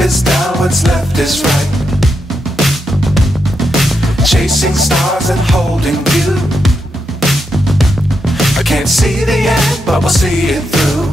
is down, what's left is right. Chasing stars and holding you. I can't see the end, but we'll see it through.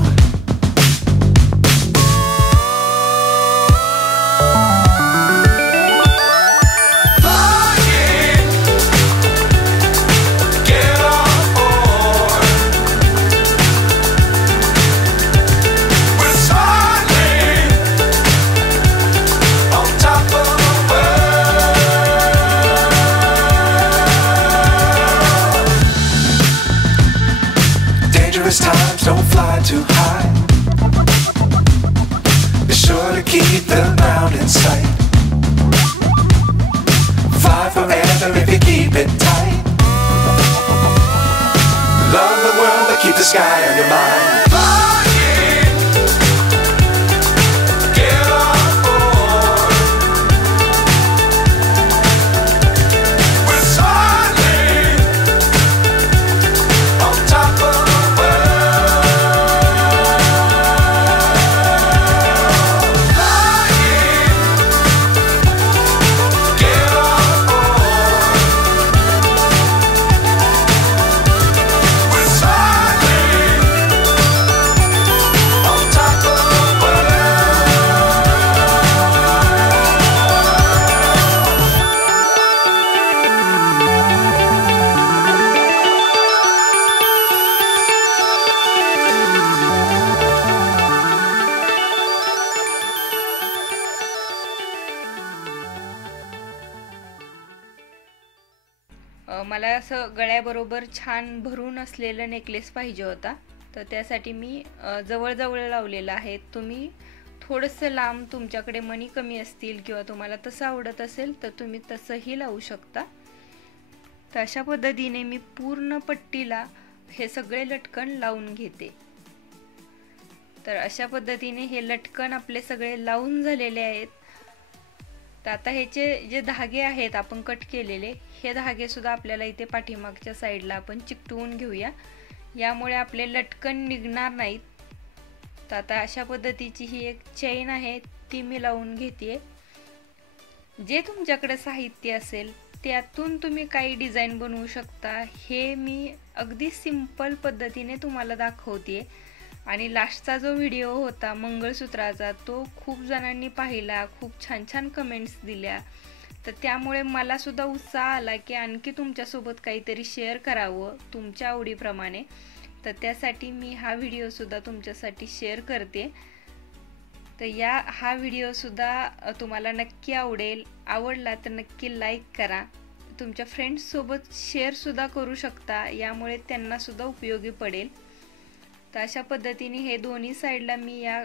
Times don't fly too high. Be sure to keep the ground in sight. Fly forever if you keep it tight. Love the world but keep the sky on your mind. मला असं गळ्याबरोबर छान भरून असलेलं necklace पाहिजे होता, तर त्यासाठी मी जवळ लावलेला आहे. तुम्ही थोडंसं लांब, तुमच्याकडे मणी कमी असतील किंवा तुम्हाला तसं आवडत असेल तर तुम्ही तसंही लावू शकता. तर अशा पद्धतीने मी पूर्ण पट्टीला हे सगळे लटकन लावून घेते. तर अशा पद्धतीने हे लटकन आपले सगळे लावून झालेले आहेत. तर आता ह्याचे जे धागे आहेत आपण कट केलेले, हे धागे सुद्धा आपल्याला इथे पाठीमागच्या साईडला आपण चिकटवून घेऊया, यामुळे आपले लटकन निघणार नाहीत. तर आता अशा पद्धतीची ही एक चेन आहे, ती मी लावून घेते. जे तुमच्याकडे साहित्य असेल त्यातून तुम्ही काही डिझाईन बनवू शकता. हे मी अगदी सिंपल पद्धतीने तुम्हाला दाखवते. आणि लास्टचा जो व्हिडिओ होता मंगळसूत्राचा, तो खूप जणांनी पाहिला, खूप छान छान कमेंट्स दिल्या. तर त्यामुळे मला सुद्धा उत्साह आला की आणखी तुमच्यासोबत काहीतरी शेअर करावं तुमच्या आवडीप्रमाणे. तर त्यासाठी मी हा व्हिडिओ सुद्धा तुमच्यासाठी शेअर करते. तर हा व्हिडिओ सुद्धा तुम्हाला नक्की आवडेल. आवडला तर नक्की लाईक करा. तुमच्या फ्रेंड्ससोबत शेअर सुद्धा करू शकता, यामुळे त्यांना सुद्धा उपयोगी पडेल. तर अशा पद्धतीने हे दोन्ही साईडला मी या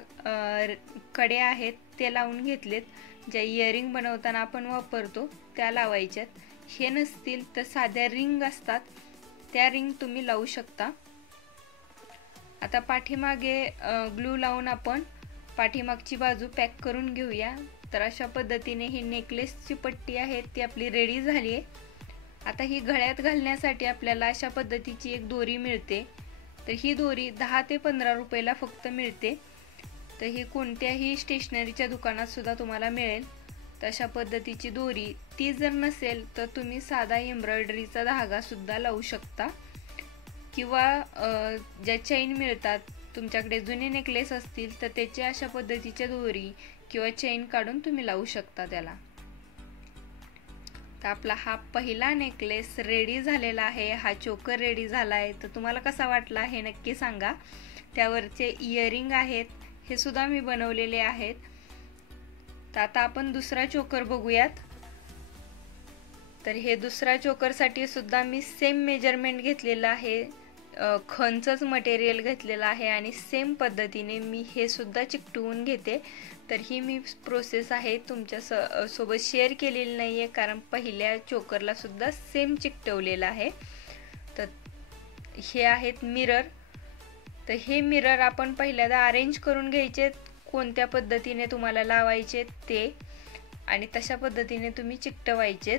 कड्या आहेत ते लावून घेतलेत. ज्या इयरिंग बनवताना आपण वापरतो त्या लावायच्यात. हे नसतील तर साध्या रिंग असतात, त्या रिंग तुम्ही लावू शकता. आता पाठीमागे ग्लू लावून आपण पाठीमागची बाजू पॅक करून घेऊया. तर अशा पद्धतीने ही नेकलेसची पट्टी आहे ती आपली रेडी झाली आहे. आता ही गळ्यात घालण्यासाठी आपल्याला अशा पद्धतीची एक दोरी मिळते. तर ही दोरी 10 ते 15 रुपयाला फक्त मिळते. तर ही कोणत्याही स्टेशनरीच्या दुकानात सुद्धा तुम्हाला मिळेल. तर अशा पद्धतीची दोरी, ती जर नसेल तर तुम्ही साधा एम्ब्रॉयडरीचा धागा सुद्धा लावू शकता. किंवा ज्या चेन मिळतात, तुमच्याकडे जुने नेकलेस असतील तर त्याची अशा पद्धतीच्या दोरी किंवा चेन काढून तुम्ही लावू शकता त्याला. तर आपला हा पहिला नेकलेस रेडी झालेला आहे. हा चोकर रेडी झाला आहे. तर तुम्हाला कसा वाटला हे नक्की सांगा. त्यावरचे इयरिंग आहेत हे सुद्धा मी बनवलेले आहेत. तर आता आपण दुसरा चोकर बघूयात. तर हे दुसरा चोकरसाठी सुद्धा मी सेम मेजरमेंट घेतलेलं आहे, खणचंच मटेरियल घेतलेलं आहे आणि सेम पद्धतीने मी हे सुद्धा चिकटवून घेते. तर ही मी प्रोसेस आहे तुमच्या सोबत शेअर केलेली नाही आहे, कारण पहिल्या चोकरला सुद्धा सेम चिकटवलेलं आहे. तर हे आहेत मिरर. तर हे मिरर आपण पहिल्यांदा अरेंज करून घ्यायचे, कोणत्या पद्धतीने तुम्हाला लावायचे ते, आणि तशा पद्धतीने तुम्ही चिकटवायचे.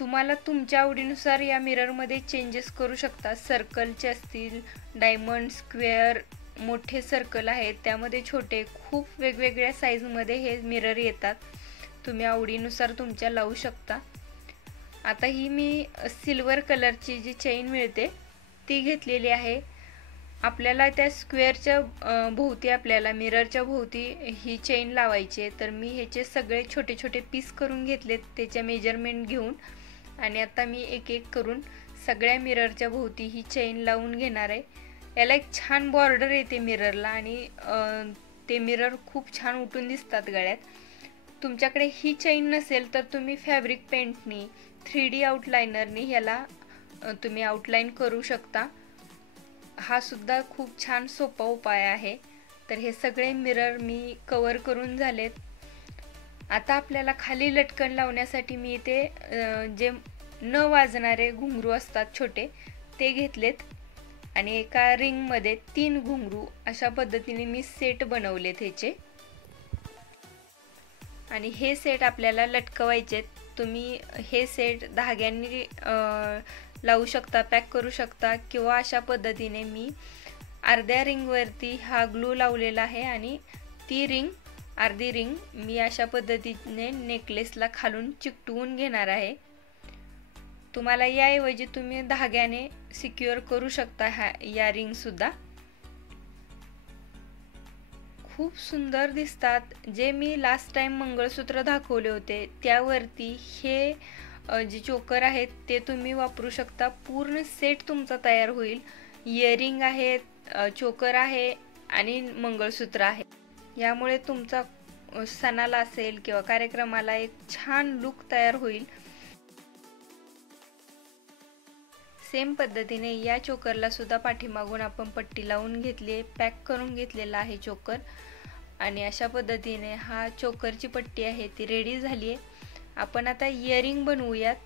तुम्हाला तुमच्या आवडीनुसार या मिररमध्ये चेंजेस करू शकता. सर्कलचे असतील, डायमंड, स्क्वेअर, मोठे सर्कल आहेत, त्यामध्ये छोटे, खूप वेगवेगळ्या साईजमध्ये हे मिरर येतात. तुम्ही आवडीनुसार तुमच्या लावू शकता. आता ही मी सिल्वर कलरची जी चेन मिळते ती घेतलेली आहे. आपल्याला त्या स्क्वेअरच्या भोवती, आपल्याला मिररच्या भोवती ही चेन लावायची आहे. तर मी ह्याचे सगळे छोटे छोटे पीस करून घेतलेत त्याच्या मेजरमेंट घेऊन, आणि आता मी एक एक करून सगळ्या मिररच्या भोवती ही चेन लावून घेणार आहे. याला एक छान बॉर्डर येते मिररला, आणि ते मिरर खूप छान उठून दिसतात गळ्यात. तुमच्याकडे ही चेन नसेल तर तुम्ही फॅब्रिक पेंटनी, 3D आउटलाइनरनी ह्याला तुम्ही आउटलाईन करू शकता. हा सुद्धा खूप छान सोपा उपाय आहे. तर हे सगळे मिरर मी कवर करून झालेत. आता आपल्याला खाली लटकन लावण्यासाठी मी इथे जे न वाजणारे घुंगरू असतात छोटे ते घेतलेत, आणि एका रिंगमध्ये 3 घुंगरू अशा पद्धतीने मी सेट बनवलेत ह्याचे. आणि हे सेट आपल्याला लटकवायचे. तुम्ही हे सेट धाग्यांनी लावू शकता, पॅक करू शकता, किंवा अशा पद्धतीने मी अर्ध्या रिंगवरती हा ग्लू लावलेला आहे, आणि ती रिंग, अर्धी रिंग मी अशा पद्धतीने नेकलेसला खालून चिकटवून घेणार आहे. तुम्हाला याऐवजी तुम्ही धाग्याने सिक्युअर करू शकता या रिंग सुद्धा. खूप सुंदर दिसतात. जे मी लास्ट टाइम मंगळसूत्र दाखवले होते त्यावरती हे जे चोकर आहेत ते तुम्ही वापरू शकता. पूर्ण सेट तुमचा तयार होईल. इयरिंग आहेत, चोकर आहे आणि मंगळसूत्र आहे. यामुळे तुमचा सणाला असेल किंवा कार्यक्रमाला एक छान लुक तयार होईल. सेम पद्धतीने या चोकरला सुद्धा पाठीमागून आपण पट्टी लावून घेतली, पॅक करून घेतलेला आहे चोकर. आणि अशा पद्धतीने हा चोकरची पट्टी आहे ती रेडी झाली आहे. आपण आता इयरिंग बनवूयात.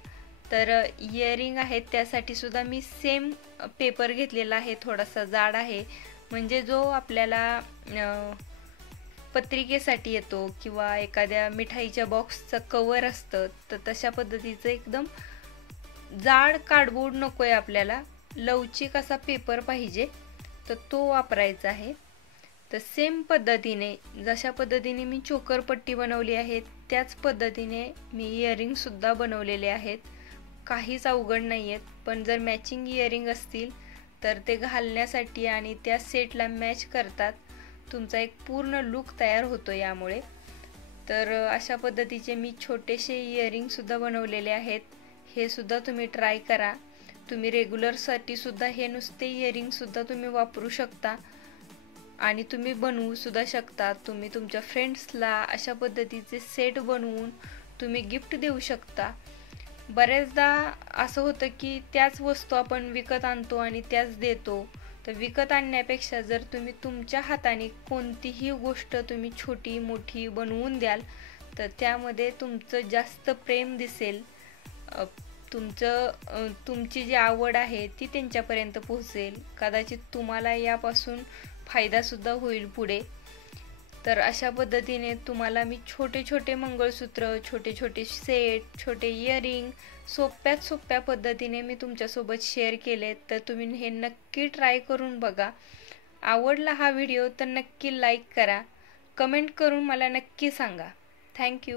तर इयरिंग आहेत त्यासाठी सुद्धा मी सेम पेपर घेतलेला आहे, थोडासा जाड आहे, म्हणजे जो आपल्याला पत्रिकेसाठी येतो किंवा एखाद्या मिठाईच्या बॉक्सचं कवर असतं, तर तशा पद्धतीचं एकदम जाड कार्डबोर्ड नको आहे आपल्याला, लवचिक असा पेपर पाहिजे, तर तो वापरायचा आहे. तर सेम पद्धतीने जशा पद्धतीने मी चोकर पट्टी बनवली आहे त्याच पद्धतीने मी इयरिंग सुद्धा बनवलेले आहेत. काहीच अवघड नाही आहेत, पण जर मॅचिंग इयरिंग असतील तर ते घालण्यासाठी आणि त्या सेटला मॅच करतात. तुमचा एक पूर्ण लुक तयार होतो यामुळे. तर अशा पद्धतीचे मी छोटेसे इयरिंग सुद्धा बनवलेले आहेत. हे सुद्धा तुम्ही ट्राय करा. तुम्ही रेग्युलरसाठी सुद्धा हे नुसते इयरिंग सुद्धा तुम्ही वापरू शकता, आणि तुम्ही बनवू सुद्धा शकता. तुम्ही तुमच्या फ्रेंड्सला अशा पद्धतीचे सेट बनवून तुम्ही गिफ्ट देऊ शकता. बरेचदा असं होतं की त्याच वस्तू आपण विकत आणतो आणि त्याच देतो. तर विकत आणण्यापेक्षा जर तुम्ही तुमच्या हाताने कोणतीही गोष्ट तुम्ही छोटी मोठी बनवून द्याल तर त्यामध्ये तुमचं जास्त प्रेम दिसेल. तुमची जी आवड आहे ती त्यांच्यापर्यंत पोहोचेल. कदाचित तुम्हाला यापासून फायदा सुद्धा होईल पुढे. तर अशा पद्धतीने तुम्हाला मी छोटे छोटे मंगळसूत्र, छोटे छोटे सेट, छोटे इयरिंग सोप्यात सोप्या पद्धतीने मी तुमच्यासोबत शेअर केले. तर तुम्ही हे नक्की ट्राय करून बघा. आवडला हा व्हिडिओ तर नक्की लाईक करा, कमेंट करून मला नक्की सांगा. थँक्यू.